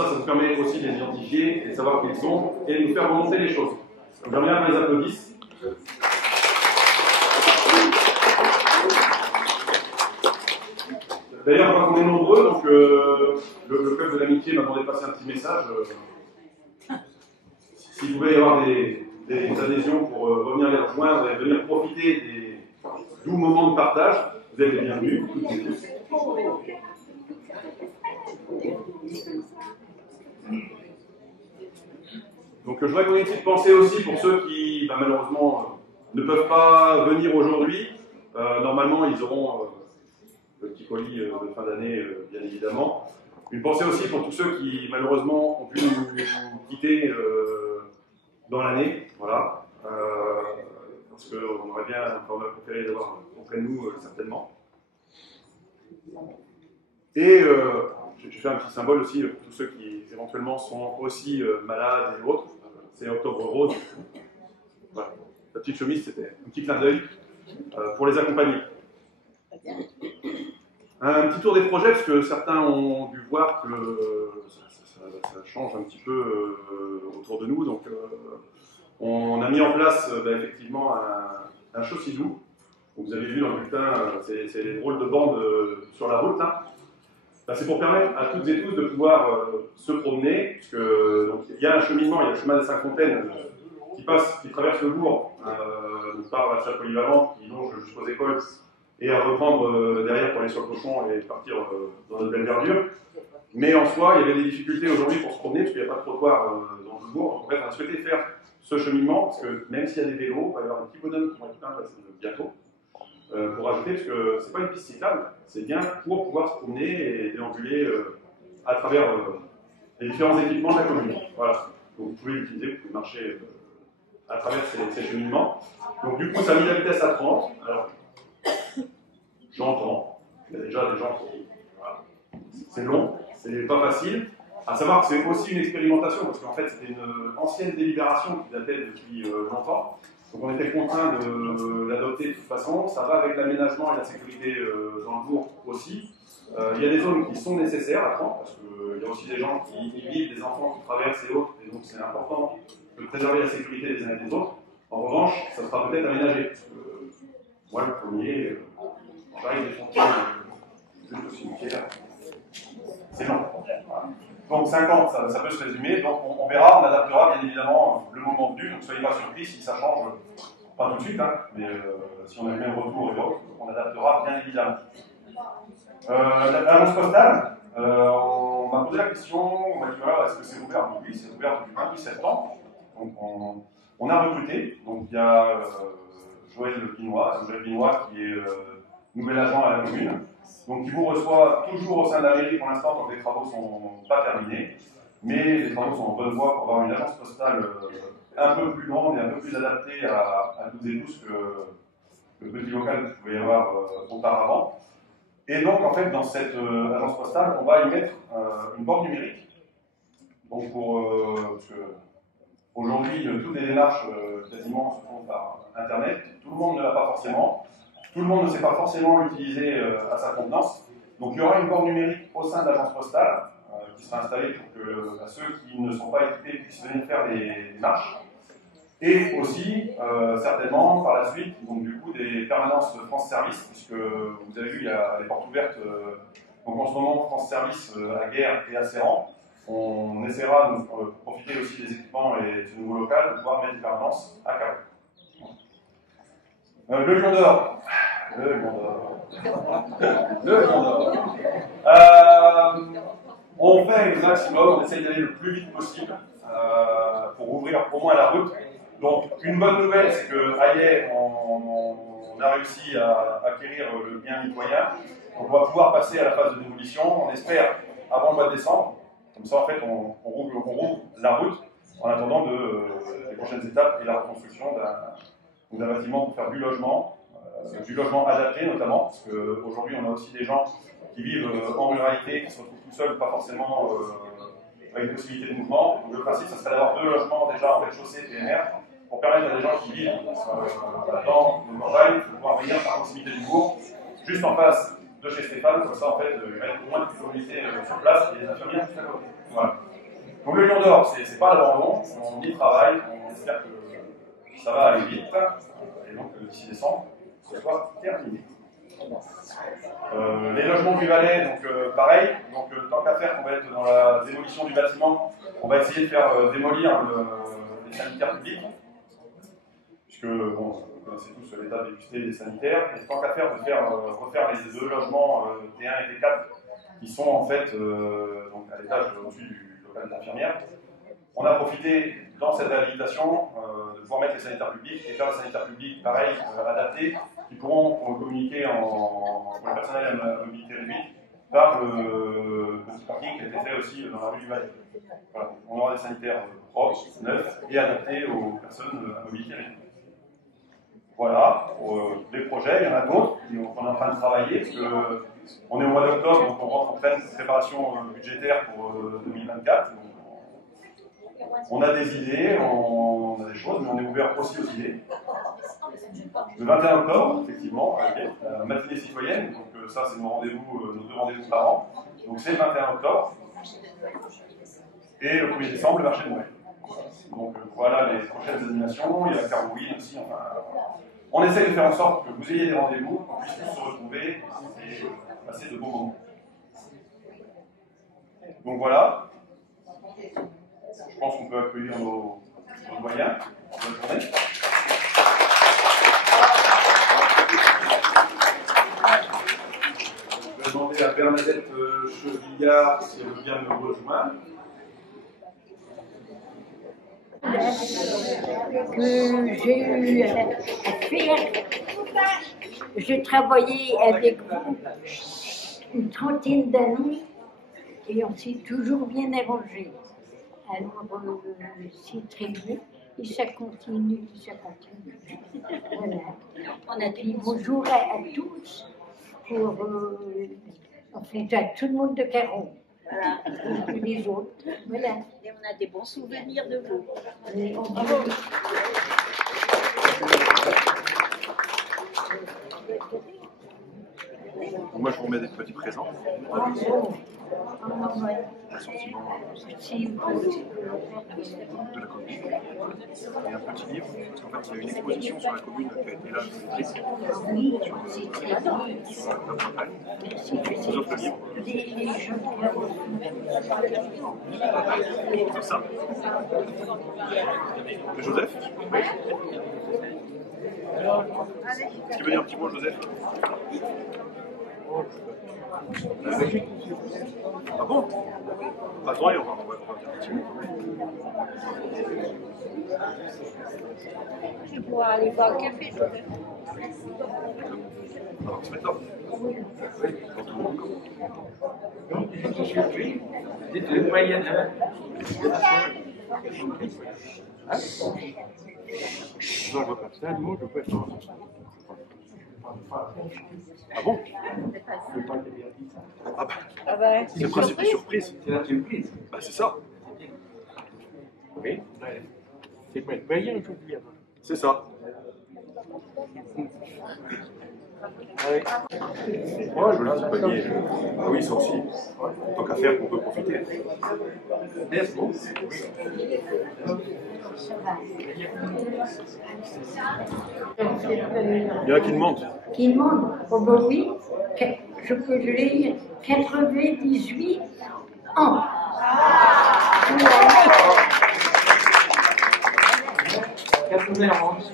Ça vous permet aussi de les identifier et de savoir qui ils sont et de nous faire remonter les choses. J'aimerais bien qu'on les applaudisse. D'ailleurs, quand on est nombreux, donc le club de l'amitié m'a demandé de passer un petit message. S'il pouvait y avoir des adhésions pour revenir les rejoindre et venir profiter des doux moments de partage, vous êtes les bienvenus, toutes et tous. Donc je voudrais qu'on ait une petite pensée aussi pour ceux qui, malheureusement, ne peuvent pas venir aujourd'hui. Normalement, ils auront le petit colis de fin d'année, bien évidemment. Une pensée aussi pour tous ceux qui, malheureusement, ont pu nous quitter dans l'année, voilà. Parce qu'on aurait bien, on aurait préféré les avoir auprès de nous, certainement. Et je fais un petit symbole aussi pour tous ceux qui, éventuellement, sont aussi malades et autres. C'est Octobre Rose. Voilà. La petite chemise, c'était un petit clin d'œil pour les accompagner. Un petit tour des projets, parce que certains ont dû voir que ça change un petit peu autour de nous. Donc, on a mis en place effectivement un chaussidou. Vous avez vu dans le bulletin, c'est les drôles de bandes sur la route. Là. C'est pour permettre à toutes et tous de pouvoir se promener, puisque il y a un cheminement, il y a le chemin des Cinq-Fontaines qui traverse le bourg par la salle polyvalente, qui longe jusqu'aux écoles, et à reprendre derrière pour aller sur le cochon et partir dans notre belle verdure. Mais en soi, il y avait des difficultés aujourd'hui pour se promener, parce qu'il n'y a pas de trottoir dans le bourg. Donc, en fait, on a souhaité faire ce cheminement, parce que même s'il y a des vélos, il va y avoir des petits bonhommes qui vont être peints bientôt, pour ajouter, parce que c'est pas une piste cyclable, c'est bien pour pouvoir se promener et déambuler à travers les différents équipements de la commune. Voilà. Donc vous pouvez l'utiliser, vous pouvez marcher à travers ces cheminements. Donc du coup, ça a mis la vitesse à 30. Alors, j'entends, il y a déjà des gens qui... Voilà. C'est long, c'est pas facile. À savoir que c'est aussi une expérimentation, parce qu'en fait, c'était une ancienne délibération qui datait depuis longtemps. Donc on était contraint de l'adopter de toute façon. Ça va avec l'aménagement et la sécurité dans le bourg aussi. Il y a des zones qui sont nécessaires à prendre, parce qu'il y a aussi des gens qui y vivent, des enfants qui traversent et autres, et donc c'est important de préserver la sécurité des uns et des autres. En revanche, ça sera peut-être aménagé. Parce que, moi, le premier, j'arrive des chantiers juste au cimetière. C'est long. Voilà. Donc 50, ça peut se résumer. Donc on verra, on adaptera bien évidemment le moment venu. Donc soyez pas surpris si ça change, pas tout de suite, hein, mais si on a le même retour et autres, on adaptera bien évidemment. L'annonce postale, on m'a posé la question, on m'a dit voilà, est-ce que c'est ouvert? Oui, c'est ouvert depuis 28 septembre. Donc on a recruté. Donc il y a Joël Binois qui est nouvel agent à la commune. Donc, il vous reçoit toujours au sein de la mairie pour l'instant quand les travaux ne sont pas terminés, mais les travaux sont en bonne voie pour avoir une agence postale un peu plus grande et un peu plus adaptée à toutes et tous que le petit local que vous pouvez y avoir auparavant. Et donc, en fait, dans cette agence postale, on va y mettre une borne numérique. Donc, parce que aujourd'hui, toutes les démarches quasiment se font par Internet. Tout le monde ne l'a pas forcément. Tout le monde ne sait pas forcément l'utiliser à sa contenance. Donc il y aura une borne numérique au sein de l'agence postale qui sera installée pour que ceux qui ne sont pas équipés puissent venir faire des démarches. Et aussi, certainement, par la suite, donc du coup, des permanences de France Service, puisque vous avez vu, il y a les portes ouvertes. Donc en ce moment, France Service à Guerre et à Serran. On essaiera de profiter aussi des équipements et du nouveau local de pouvoir mettre des permanences à Carreau. Le Lion d'Or. Le Lion d'Or. On fait le maximum, on essaye d'aller le plus vite possible pour ouvrir au moins la route. Donc, une bonne nouvelle, c'est qu'à Hyères, on a réussi à acquérir le bien mitoyen. Donc, on va pouvoir passer à la phase de démolition, on espère, avant le mois de décembre. Comme ça, en fait, on rouvre la route en attendant les prochaines étapes et la reconstruction d'un bâtiment pour faire du logement adapté notamment, parce qu'aujourd'hui on a aussi des gens qui vivent en ruralité, qui se retrouvent tout seuls, pas forcément avec possibilité de mouvement. Donc le principe, ce serait d'avoir 2 logements déjà en rez-de-chaussée PMR, pour permettre à des gens qui vivent dans le campagne de pouvoir venir par proximité du bourg, juste en face de chez Stéphane, comme ça en fait, il y a au moins de communauté sur place et les infirmières juste à côté. Voilà. Donc le Lion d'Or, c'est pas l'abandon, on y travaille, on espère que ça va aller vite, et donc d'ici décembre, ce soit terminé. Les logements du Valais, donc pareil, donc tant qu'à faire, on va être dans la démolition du bâtiment, on va essayer de faire démolir les sanitaires publics, puisque bon, vous connaissez tous l'état vétusté des sanitaires, et tant qu'à faire de refaire les deux logements T1 et T4 qui sont en fait donc à l'étage au-dessus du local d'infirmière. On a profité dans cette réhabilitation de pouvoir mettre les sanitaires publics et faire les sanitaires publics pareil, adaptés, qui pourront communiquer pour le personnel à mobilité réduite par le petit parking qui a été fait aussi dans la rue du Valais. Voilà. On aura des sanitaires propres, neufs et adaptés aux personnes à mobilité réduite. Voilà, les projets, il y en a d'autres qu'on est en train de travailler, parce qu'on est au mois d'octobre, donc on rentre en pleine préparation budgétaire pour 2024. On a des idées, on a des choses, mais on est ouvert aussi aux idées. Le 21 octobre, effectivement, la matinée citoyenne, donc ça c'est nos deux rendez-vous par an. Donc c'est le 21 octobre. Et le 1er décembre, le marché de Noël. Donc voilà les prochaines animations, il y a Carouille aussi, enfin. On essaie de faire en sorte que vous ayez des rendez-vous, qu'on puisse tous se retrouver et passer de bons moments. Donc voilà. Je pense qu'on peut accueillir nos doyens. Bonne journée. Je vais demander à Bernadette Chevillard si elle veut bien nous rejoindre. Que j'ai eu à faire. J'ai travaillé avec vous une trentaine d'années et on s'est toujours bien arrangé. Alors, c'est très bien et ça continue, ça continue. Voilà. Et puis bonjour à tous pour enfin, à tout le monde de Caron. Voilà. Et les autres. Voilà. Et on a des bons souvenirs de vous. Moi, je vous remets des petits présents. Assentiment de la commune. Et un petit livre, parce qu'en fait, il y a une exposition sur la commune qui a été là, sur notre campagne. Je vous offre le livre. C'est ça. Et Joseph? Oui. Est-ce qu'il veut dire un petit mot, Joseph? Ah bon? Attends, on va dire un petit mot. Je pourrais aller boire un café, Joseph. Alors, on se met là. Oui, quand tout le monde commence. Je suis pris. Dites le moyen. Non, je vois pas ça, moi je peux pas. Ah bon? Ah bah, c'est le principe de surprise. C'est la surprise. Bah c'est ça. Oui. C'est quoi le moyen aujourd'hui? C'est ça. Oui. Oh, joli petit panier. Ah oui, ça aussi. Tant qu'à faire, qu'on peut profiter. Merci. Il y en a qui demandent. Qui demande, oh ben oui, je peux lire 98 ans. Merci.